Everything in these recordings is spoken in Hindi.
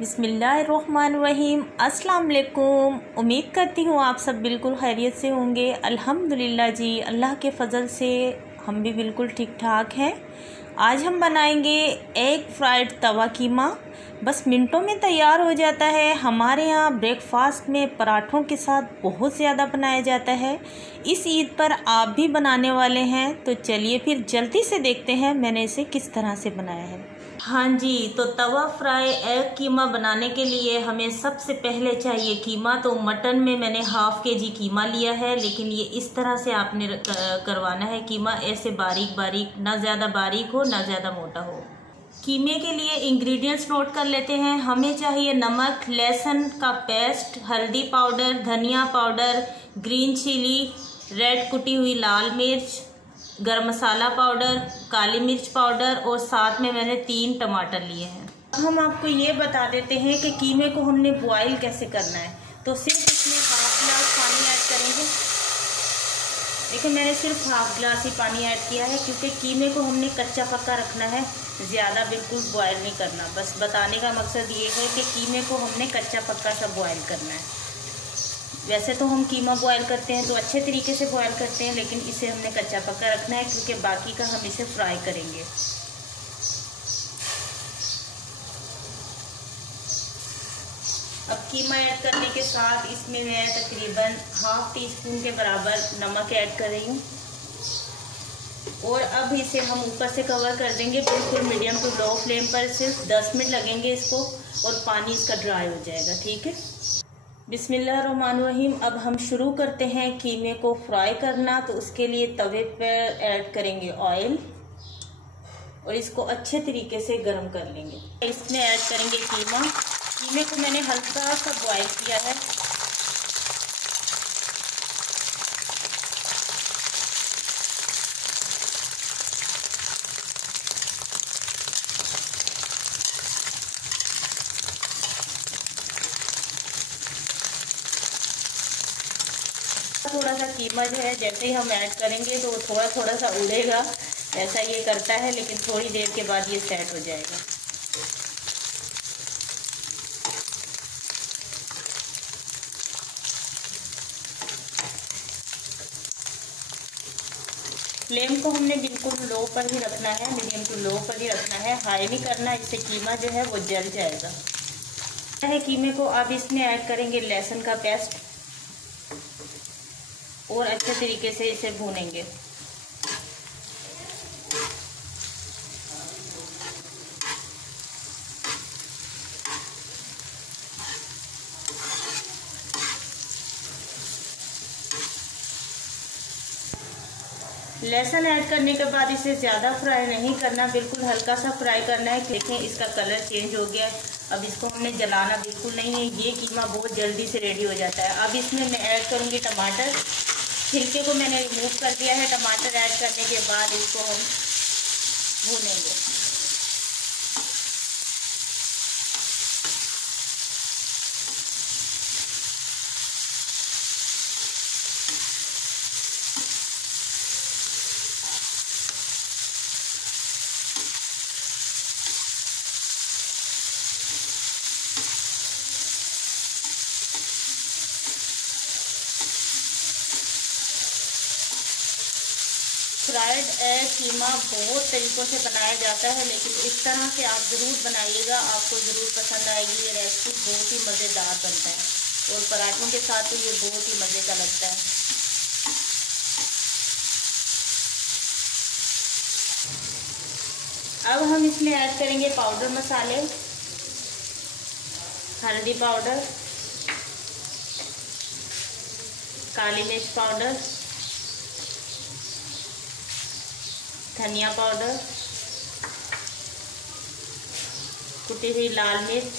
बिस्मिल्लाहिर्रहमानिर्रहीम। अस्सलाम वालेकुम। उम्मीद करती हूँ आप सब बिल्कुल खैरियत से होंगे। अल्हम्दुलिल्लाह जी, अल्लाह के फ़ज़ल से हम भी बिल्कुल ठीक ठाक हैं। आज हम बनाएंगे एग फ्राइड तवा कीमा। बस मिनटों में तैयार हो जाता है। हमारे यहाँ ब्रेकफास्ट में पराठों के साथ बहुत ज़्यादा बनाया जाता है। इस ईद पर आप भी बनाने वाले हैं, तो चलिए फिर जल्दी से देखते हैं मैंने इसे किस तरह से बनाया है। हाँ जी, तो तवा फ्राई एग कीमा बनाने के लिए हमें सबसे पहले चाहिए कीमा। तो मटन में मैंने हाफ़ केजी कीमा लिया है, लेकिन ये इस तरह से आपने करवाना है कीमा, ऐसे बारीक बारीक, ना ज़्यादा बारीक हो ना ज़्यादा मोटा हो। कीमे के लिए इंग्रेडिएंट्स नोट कर लेते हैं। हमें चाहिए नमक, लहसुन का पेस्ट, हल्दी पाउडर, धनिया पाउडर, ग्रीन चिली, रेड कुटी हुई लाल मिर्च, गरम मसाला पाउडर, काली मिर्च पाउडर और साथ में मैंने 3 टमाटर लिए हैं। अब हम आपको ये बता देते हैं कि कीमे को हमने बॉईल कैसे करना है। तो सिर्फ इसमें हाफ गिलास पानी ऐड करेंगे। देखिए, मैंने सिर्फ हाफ गिलास ही पानी ऐड किया है, क्योंकि कीमे को हमने कच्चा पक्का रखना है, ज़्यादा बिल्कुल बॉयल नहीं करना। बस बताने का मकसद ये है कि कीमे को हमने कच्चा पक्का सा बॉयल करना है। वैसे तो हम कीमा बॉयल करते हैं तो अच्छे तरीके से बॉयल करते हैं, लेकिन इसे हमने कच्चा पक्का रखना है, क्योंकि बाकी का हम इसे फ्राई करेंगे। अब कीमा ऐड करने के साथ इसमें मैं तकरीबन हाफ टी स्पून के बराबर नमक ऐड कर रही हूँ, और अब इसे हम ऊपर से कवर कर देंगे बिल्कुल मीडियम टू लो फ्लेम पर। सिर्फ 10 मिनट लगेंगे इसको, और पानी इसका ड्राई हो जाएगा। ठीक है, बिस्मिल्लाहिर्रहमानिर्रहीम। अब हम शुरू करते हैं कीमे को फ्राई करना। तो उसके लिए तवे पर ऐड करेंगे ऑयल, और इसको अच्छे तरीके से गर्म कर लेंगे। इसमें ऐड करेंगे कीमा। कीमे को मैंने हल्का सा बॉयल किया है। थोड़ा सा कीमा जो है जैसे ही हम ऐड करेंगे तो थोड़ा थोड़ा सा उड़ेगा, ऐसा ये करता है, लेकिन थोड़ी देर के बाद ये सेट हो जाएगा। फ्लेम को हमने बिल्कुल लो पर ही रखना है, मीडियम टू लो पर ही रखना है, हाई नहीं करना, इससे कीमा जो है वो जल जाएगा। कीमे को अब इसमें ऐड करेंगे लहसुन का पेस्ट, और अच्छे तरीके से इसे भूनेंगे। लहसुन ऐड करने के बाद इसे ज़्यादा फ्राई नहीं करना, बिल्कुल हल्का सा फ्राई करना है। देखें, इसका कलर चेंज हो गया है। अब इसको हमने जलाना बिल्कुल नहीं है, ये कीमा बहुत जल्दी से रेडी हो जाता है। अब इसमें मैं ऐड करूँगी टमाटर। छिलके को मैंने रिमूव कर दिया है। टमाटर ऐड करने के बाद इसको हम भूनेंगे। फ्राइड एग कीमा बहुत तरीक़ों से बनाया जाता है, लेकिन इस तरह से आप ज़रूर बनाइएगा, आपको ज़रूर पसंद आएगी। ये रेसिपी बहुत ही मज़ेदार बनता है, और पराठों के साथ तो ये बहुत ही मज़े का लगता है। अब हम इसमें ऐड करेंगे पाउडर मसाले, हल्दी पाउडर, काली मिर्च पाउडर, धनिया पाउडर, कुटी हुई लाल मिर्च,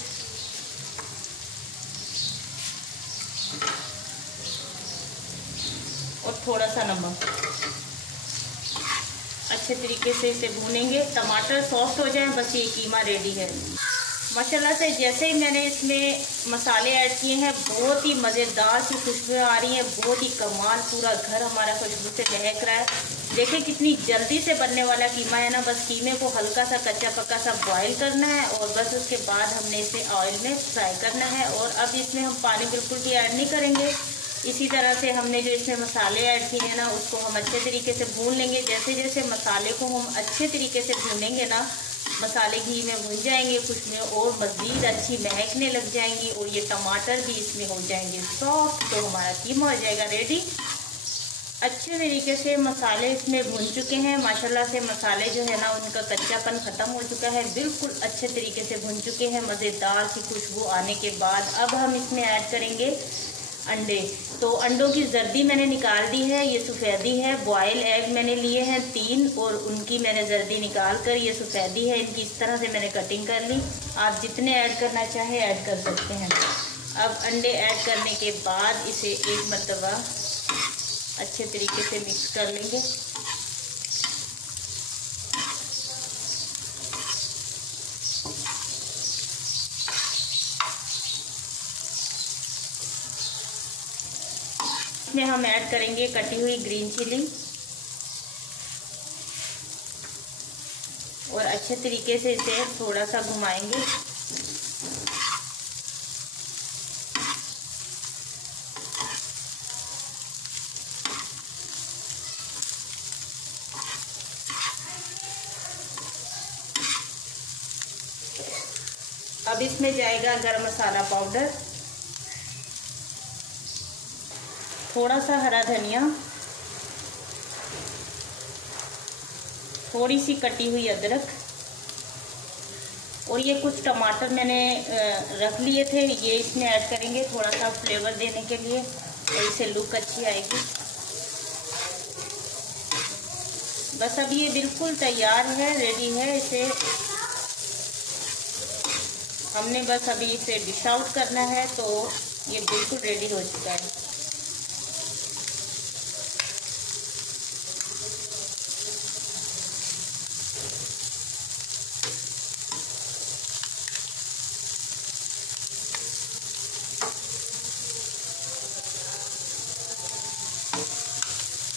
और थोड़ा सा नमक। अच्छे तरीके से इसे भूनेंगे, टमाटर सॉफ्ट हो जाए, बस ये कीमा रेडी है। माशाल्लाह से जैसे ही मैंने इसमें मसाले ऐड किए हैं, बहुत ही मज़ेदार सी खुशबू आ रही है, बहुत ही कमाल। पूरा घर हमारा खुशबू से महक रहा है। देखिए कितनी जल्दी से बनने वाला कीमा है ना। बस कीमे को हल्का सा कच्चा पक्का सा बॉईल करना है और बस उसके बाद हमने इसे ऑयल में फ्राई करना है। और अब इसमें हम पानी बिल्कुल भी ऐड नहीं करेंगे। इसी तरह से हमने जो इसमें मसाले ऐड किए हैं ना, उसको हम अच्छे तरीके से भून लेंगे। जैसे जैसे मसाले को हम अच्छे तरीके से भूनेंगे ना, मसाले घी में भून जाएंगे, कुछ में और मज़ीद अच्छी महकने लग जाएंगी और ये टमाटर भी इसमें हो जाएंगे सॉफ्ट। तो हमारा कीमा हो जाएगा रेडी। अच्छे तरीके से मसाले इसमें भून चुके हैं माशाल्लाह से। मसाले जो है ना उनका कच्चापन ख़त्म हो चुका है, बिल्कुल अच्छे तरीके से भून चुके हैं मज़ेदार सी खुशबू आने के बाद। अब हम इसमें ऐड करेंगे अंडे। तो अंडों की जर्दी मैंने निकाल दी है, ये सफ़ेदी है। बॉयल एग मैंने लिए हैं 3 और उनकी मैंने जर्दी निकाल कर, ये सफ़ेदी है, इनकी इस तरह से मैंने कटिंग कर ली। आप जितने ऐड करना चाहें ऐड कर सकते हैं। अब अंडे ऐड करने के बाद इसे एक मरतबा अच्छे तरीके से मिक्स कर लेंगे। इसमें हम ऐड करेंगे कटी हुई ग्रीन चिली और अच्छे तरीके से इसे थोड़ा सा घुमाएंगे। अब इसमें जाएगा गरम मसाला पाउडर, थोड़ा सा हरा धनिया, थोड़ी सी कटी हुई अदरक और ये कुछ टमाटर मैंने रख लिए थे, ये इसमें ऐड करेंगे थोड़ा सा फ्लेवर देने के लिए और इससे लुक अच्छी आएगी। बस अब ये बिल्कुल तैयार है, रेडी है। इसे हमने बस अभी इसे डिश आउट करना है, तो ये बिल्कुल रेडी हो चुका है।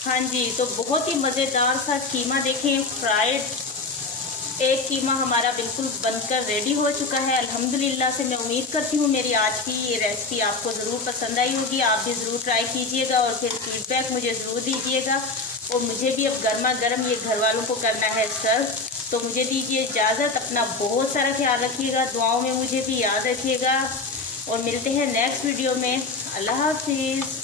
हाँ जी, तो बहुत ही मज़ेदार सा कीमा देखें, फ्राइड एक कीमा हमारा बिल्कुल बनकर रेडी हो चुका है अल्हम्दुलिल्लाह से। मैं उम्मीद करती हूँ मेरी आज की ये रेसिपी आपको ज़रूर पसंद आई होगी। आप भी ज़रूर ट्राई कीजिएगा और फिर फीडबैक मुझे ज़रूर दीजिएगा। और मुझे भी अब गर्मा गर्म ये घर वालों को करना है सर्व। तो मुझे दीजिए इजाज़त, अपना बहुत सारा ख्याल रखिएगा, दुआओं में मुझे भी याद रखिएगा और मिलते हैं नेक्स्ट वीडियो में। अल्लाह हाफिज़।